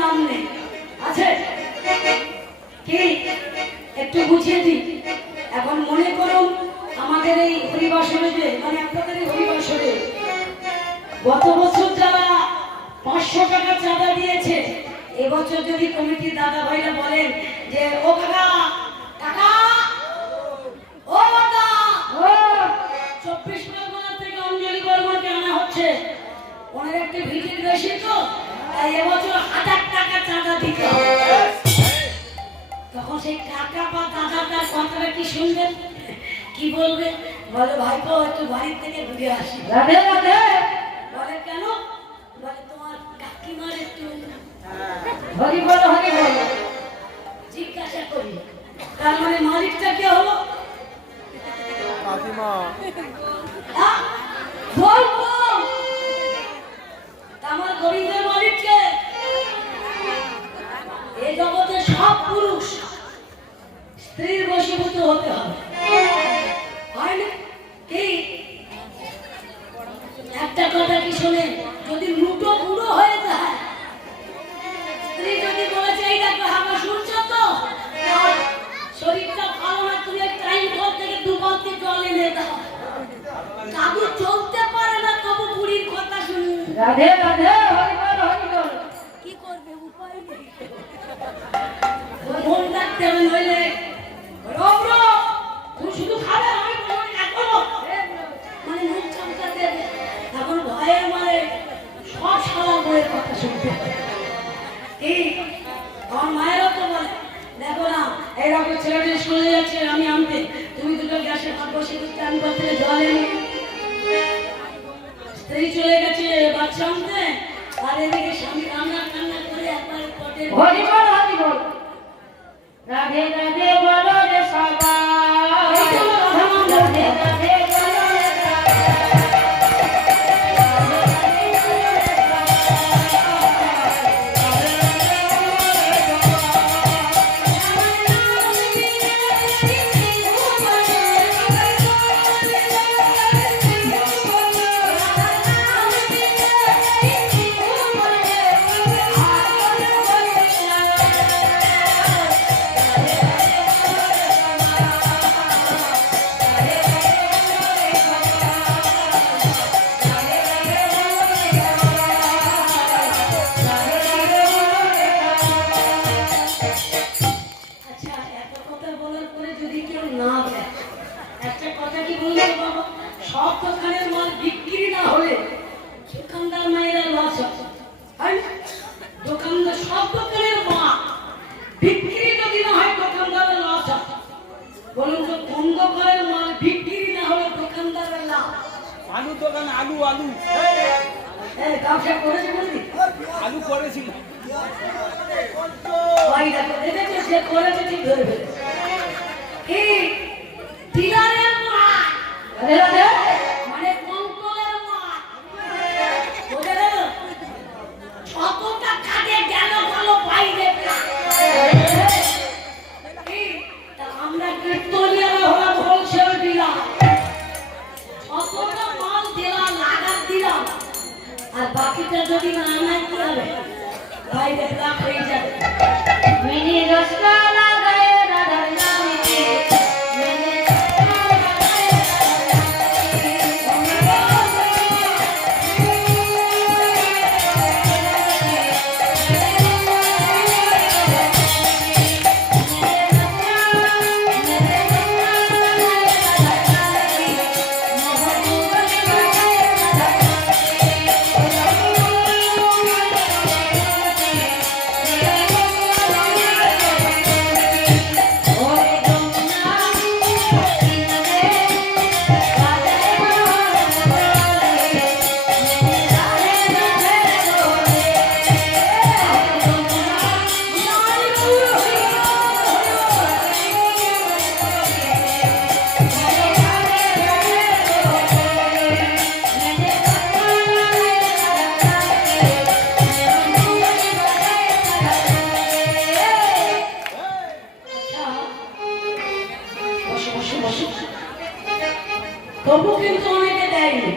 নাম নেই। আছে? কি? একটু বুঝিয়ে দিই। এখন মনে করুন, আমাদের এই হরিবাসরে যে মানে আপনাদের এই হরিবাসরে গত বছর যারা পাঁচশো টাকা চাঁদা দিয়েছে, এবছর যদি কমিটির দাদা ভাইরা বলেন যে, ও কাকা কাকা, ও দাদা ও চব্বিশ পরগনা থেকে অঞ্জলি বর্মনকে আনা হচ্ছে। ওনার একটি ভিজিট বেশি তো, তাই এবছর হাজার টাকা চাঁদা দিতে হবে। তখন সেই কাকা বা দাদাটার কথাটা কি শুনবেন? কি বলবে? বলে ভাইপো একটু বাড়ির থেকে ঘুরে আসি। রাধে রাধে। বলে কেন? বলে তোমার কাকিমার একটু হরি বল। কথা যদি লুটো বুড়ো হয়ে যায় স্ত্রী যদি এই দেখো আমার শুনছো তো। শরীরটা ভালো না তুমি টাইম কল থেকে দু বালতি জল এনে দাও। কাকু চলতে পারে না তবু বুড়ির কথা শুনি রাধে রাধে বল কি করবে উপায় নেই। মন রাখতে হবে পটের হরি বল হরি বলার পরে যদি কেউ না দেয় একটা কথা কি বলব বাবা সব দোকানের মাল বিক্রি না হলে দোকানদার মায়েরা লস হয় দোকানদার সব দোকানের মাল বিক্রি যদি না হয় দোকানদারের লস হয় বলুন তো কোন দোকানের মাল বিক্রি না হলে দোকানদারের লাভ? আলুর দোকান আলু আলু। ব্যবসা করেছে বলবি আলু দেখো দেখেছ? সে করেছে ঠিক ধরে আর বাকিটা যদি না আনাই কি হবে? বাইরে ব্লাক হয়ে যাবে মিনি রসমালা তবু কিন্তু অনেকে দেয়নি।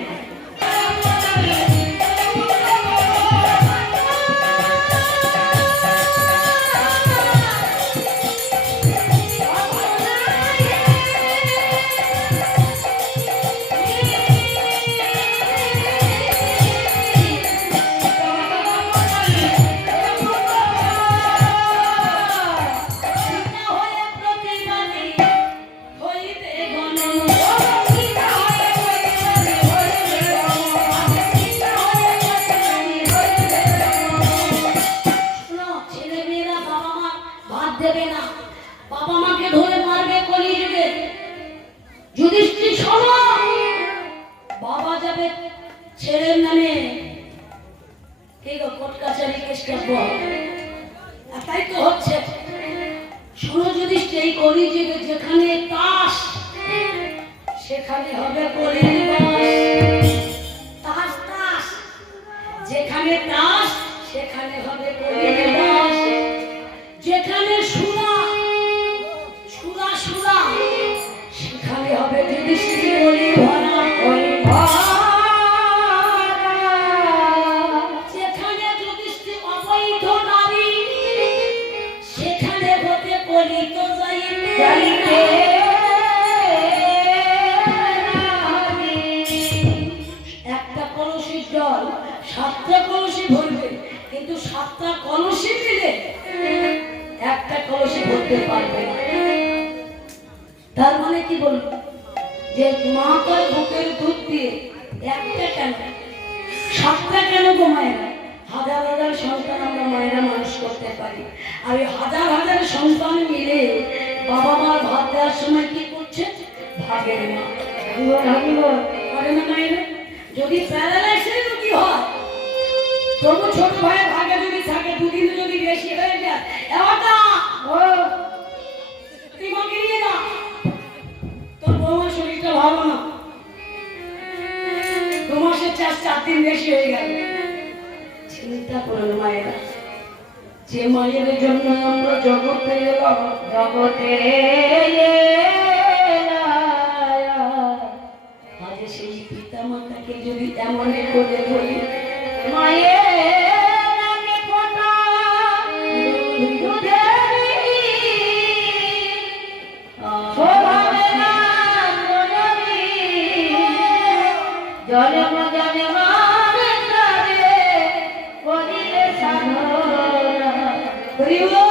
শোনো যদি সেই করি যেখানে তাস সেখানে হবে তাস তাস যেখানে তাস সেখানে হবে কলসি মিলে একটা কলসি ভরতে পারবে তার মানে কি বলব যে মা তার বুকের দুধ দিয়ে একটা কেন? সাতটা কেন গো মায়েরা? হাজার হাজার সন্তান আমরা মায়েরা মানুষ করতে পারি। আর হাজার হাজার সন্তান মিলে বাবা মার ভাত দেওয়ার সময় কি করছে? ভাগে না যদি প্যারালাইসিস রোগী হয়, তবু ছোট ভাই দিন বেশি হয়ে গেল। চিন্তা মায়েরা। যে মায়ের জন্য আমরা জগতে জগতে আজ সেই পিতা মাতাকে যদি এমন করে বলি মায়ের হরি বল,